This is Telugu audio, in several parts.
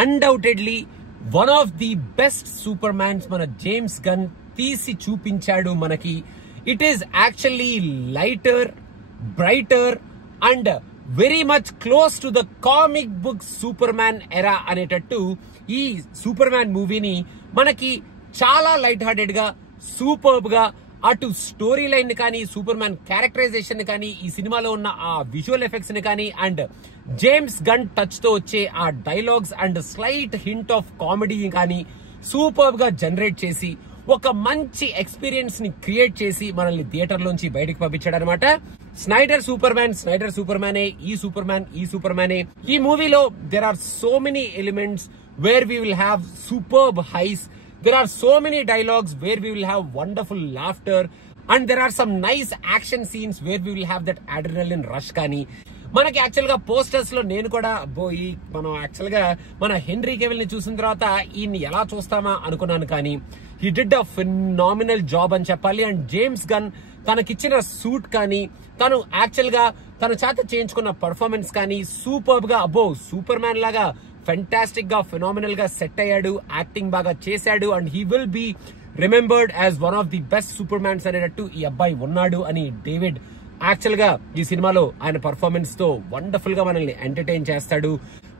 Undoubtedly one of the best Supermans మన జేమ్స్ గన్ తీసి చూపించాడు మనకి. It is actually lighter, brighter and very much close to the comic book Superman era అనేటట్టు ఈ సూపర్ మ్యాన్ మూవీని మనకి చాలా లైట్ హార్టెడ్ గా, సూపర్బ్ గా, అటు స్టోరీ లైన్ ని కానీ, సూపర్ మ్యాన్ క్యారెక్టరైజేషన్ ని కానీ, ఈ సినిమాలో ఉన్న ఆ విజువల్ ఎఫెక్ట్స్ ని కానీ, అండ్ జేమ్స్ గన్ టచ్ తో వచ్చే ఆ dialogues and slight hint of comedy కానీ సూపర్బ్ గా జనరేట్ చేసి ఒక మంచి ఎక్స్పీరియన్స్ ని క్రియేట్ చేసి మనల్ని థియేటర్ లోంచి బయటకు పంపించాడు అనమాట. స్నైడర్ సూపర్ మ్యానే, ఈ సూపర్ మ్యానే. ఈ మూవీలో there are so many elements where we will have superb highs. There are so many dialogues where we will have wonderful laughter, and there are some nice action scenes where we will have that adrenaline rush కానీ. మనకి యాక్చువల్ గా పోస్టర్స్ లో నేను కూడా మనం యాక్చువల్ గా మన హెన్రీ కేవిల్ ని చూసిన తర్వాత ఈయన్ని ఎలా చూస్తామా అనుకున్నాను, కానీ he did a phenomenal job అని చెప్పాలి. అండ్ జేమ్స్ గన్ తనకిచ్చిన సూట్ కానీ, తను యాక్చువల్ గా తన చేత చేయించుకున్న పర్ఫార్మెన్స్ కానీ సూపర్బ్ గా, సూపర్ మ్యాన్ లాగా ఫెంటాస్టిక్ గా, ఫినామినల్ గా సెట్ అయ్యాడు, యాక్టింగ్ బాగా చేశాడు. And he will be remembered as one of the best Supermans అనేటట్టు ఈ అబ్బాయి ఉన్నాడు అని డేవిడ్ యాక్చువల్ గా ఈ సినిమాలో ఆయన పర్ఫార్మెన్స్ తో వండర్ఫుల్ గా మనల్ని ఎంటర్టైన్ చేస్తాడు.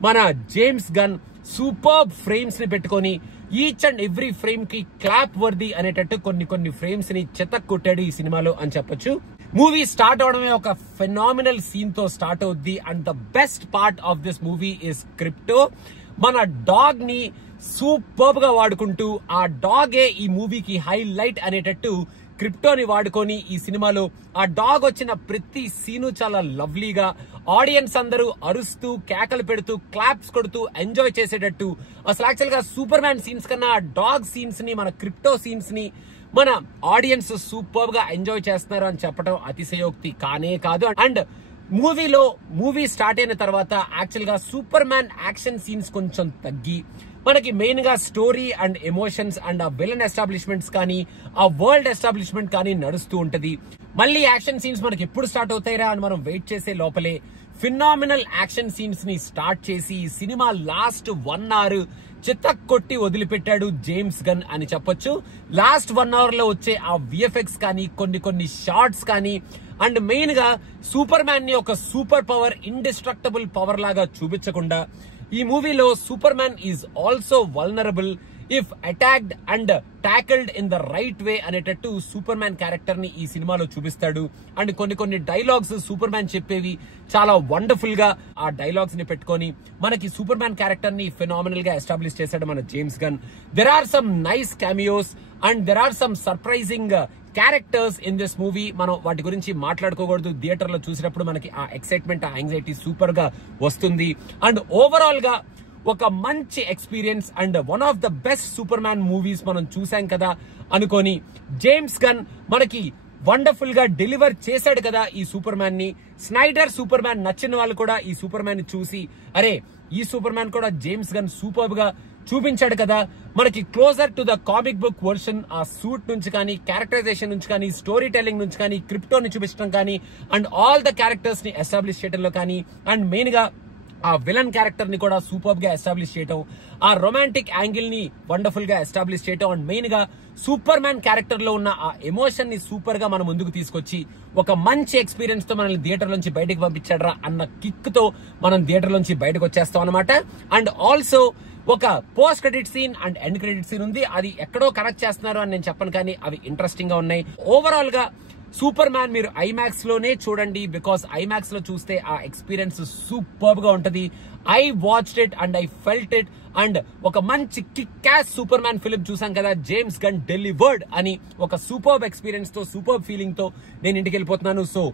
మన జేమ్స్ గన్ సూపర్బ్ ఫ్రేమ్స్ ని పెట్టుకొని ఈచ్ అండ్ ఎవ్రీ ఫ్రేమ్ కి క్లాప్ వర్ది అనేటట్టు కొన్ని ఫ్రేమ్స్ ని చెతక్ కొట్టాడు ఈ సినిమాలో అని చెప్పొచ్చు. మూవీ స్టార్ట్ అవడమే ఒక ఫెనామినల్ సీన్ తో స్టార్ట్ అవుద్ది. And the best part of this movie is crypto. మన డాగ్ ని సూపర్బ్ గా వాడుకుంటూ, ఆ డాగే ఈ మూవీకి హైలైట్ అనేటట్టు క్రిప్టోని వాడుకొని ఈ సినిమాలో ఆ డాగ్ వచ్చిన ప్రతి సీను చాలా లవ్లీగా, ఆడియన్స్ అందరూ అరుస్తూ, కేకలు పెడుతూ, క్లాప్స్ కొడుతూ ఎంజాయ్ చేసేటట్టు, అసలు యాక్చువల్ గా సూపర్ మ్యాన్ సీన్స్ కన్నా ఆ డాగ్ సీన్స్ ని, మన క్రిప్టో సీన్స్ ని మన ఆడియన్స్ సూపర్ గా ఎంజాయ్ చేస్తున్నారు అని చెప్పడం అతిశయోక్తి కానే కాదు. అండ్ మూవీ స్టార్ట్ అయిన తర్వాత యాక్చువల్ గా సూపర్ మ్యాన్ యాక్షన్ సీన్స్ కొంచెం తగ్గి మనకి మెయిన్ గా స్టోరీ అండ్ ఎమోషన్స్ అండ్ ఆ విలన్ ఎస్టాబ్లిష్మెంట్స్ కానీ, ఆ వరల్డ్ ఎస్టాబ్లిష్మెంట్ కానీ నడుస్తూ ఉంటది. మళ్ళీ యాక్షన్ సీన్స్ మనకి ఎప్పుడు స్టార్ట్ అవుతాయిరా అని మనం వెయిట్ చేసే లోపలే ఫినామినల్ యాక్షన్ సీన్స్ ని స్టార్ట్ చేసి ఈ సినిమా లాస్ట్ 1 hour చితక్ కొట్టి వదిలిపెట్టాడు జేమ్స్ గన్ అని చెప్పొచ్చు. లాస్ట్ 1 hour లో వచ్చే ఆ విఎఫ్ఎక్స్ కానీ, కొన్ని షార్ట్స్ కానీ, అండ్ మెయిన్ గా సూపర్ మ్యాన్ ని ఒక సూపర్ పవర్, ఇండిస్ట్రక్టబుల్ పవర్ లాగా చూపించకుండా ఈ మూవీలో Superman is also vulnerable if attacked and tackled in the right way అనేటట్టు సూపర్ మ్యాన్ క్యారెక్టర్ ని ఈ సినిమాలో చూపిస్తాడు. అండ్ కొన్ని డైలాగ్స్ సూపర్ మ్యాన్ చెప్పేవి చాలా వండర్ఫుల్ గా ఆ డైలాగ్స్ ని పెట్టుకొని మనకి సూపర్ మ్యాన్ క్యారెక్టర్ ని ఫినామినల్ గా ఎస్టాబ్లిష్ చేశాడు మన James Gunn. There are some nice cameos and there are some surprising characters in this movie. మనం వాటి గురించి మాట్లాడుకోకూడదు, థియేటర్ లో చూసినప్పుడు మనకి ఆ ఎక్సైట్మెంట్, ఆ యాంగ్జైటీ సూపర్ గా వస్తుంది. అండ్ ఓవరాల్ గా ఒక మంచి experience and one of the best super man movies మనం చూసాం కదా అనుకొని జేమ్స్ గన్ మనకి వండర్ఫుల్ గా డెలివర్ చేశాడు కదా ఈ సూపర్ మ్యాన్ ని. స్నైడర్ సూపర్ మ్యాన్ నచ్చిన వాళ్ళు కూడా ఈ సూపర్ మ్యాన్ ని చూసి అరే ఈ సూపర్ మ్యాన్ కూడా జేమ్స్ గన్ సూపర్ గా చూపించాడు కదా, మనకి closer to the comic book version, ఆ సూట్ నుంచి కానీ, క్యారెక్టరైజేషన్ నుంచి కానీ, స్టోరీ టెల్లింగ్ నుంచి కానీ, క్రిప్టోని చూపించడం కానీ, అండ్ ఆల్ ద క్యారెక్టర్స్ ని ఎస్టాబ్లిష్ చేయడంలో కానీ, అండ్ మెయిన్ గా ఆ విలన్ క్యారెక్టర్ ని కూడా సూపర్ గా ఎస్టాబ్లిష్ చేయటం, ఆ రొమాంటిక్ యాంగిల్ ని వండర్ఫుల్ గా ఎస్టాబ్లిష్ చేయటం, అండ్ మెయిన్ గా సూపర్ మ్యాన్ క్యారెక్టర్ లో ఉన్న ఆ ఎమోషన్ ని సూపర్ గా మన ముందుకు తీసుకొచ్చి ఒక మంచి ఎక్స్పీరియన్స్ తో మనల్ని థియేటర్ నుంచి బయటకు పంపించాడరా అన్న కిక్ తో మనం థియేటర్ నుంచి బయటకు వచ్చేస్తాం అనమాట. అండ్ ఆల్సో ఒక post credit scene and end credit scene ఉంది, అది ఎక్కడో కనెక్ట్ చేస్తున్నారు అని నేను చెప్పను, కానీ అవి ఇంట్రెస్టింగ్ గా ఉన్నాయి. ఓవరాల్ గా సూపర్ మ్యాన్ మీరు ఐమాక్స్ లోనే చూడండి, బికాస్ ఐమాక్స్ లో చూస్తే ఆ ఎక్స్పీరియన్స్ సూపర్ గా ఉంటది. I watched it and I felt it. And ఒక మంచి kick as Superman film చూసాం కదా, జేమ్స్ గన్ డెలివర్డ్ అని ఒక సూపర్ ఎక్స్పీరియన్స్ తో, సూపర్ ఫీలింగ్ తో నేను ఇంటికి వెళ్ళిపోతున్నాను. సో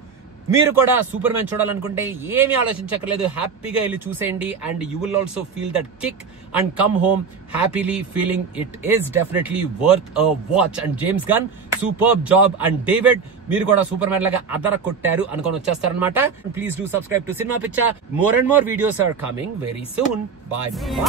మీరు కూడా సూపర్ మ్యాన్ చూడాలనుకుంటే ఏమీ ఆలోచించక్కర్లేదు, హ్యాపీగా వెళ్ళి చూసేయండి. And you will also feel that kick and come home happily feeling it is definitely worth a watch. And James Gunn super job. And David మీరు కూడా సూపర్ మ్యాన్ లాగా అదర కొట్టారు అనుకొని వచ్చేస్తారనమాట. Please do subscribe to Cinema Pichcha. More and more videos are coming very soon. Bye bye.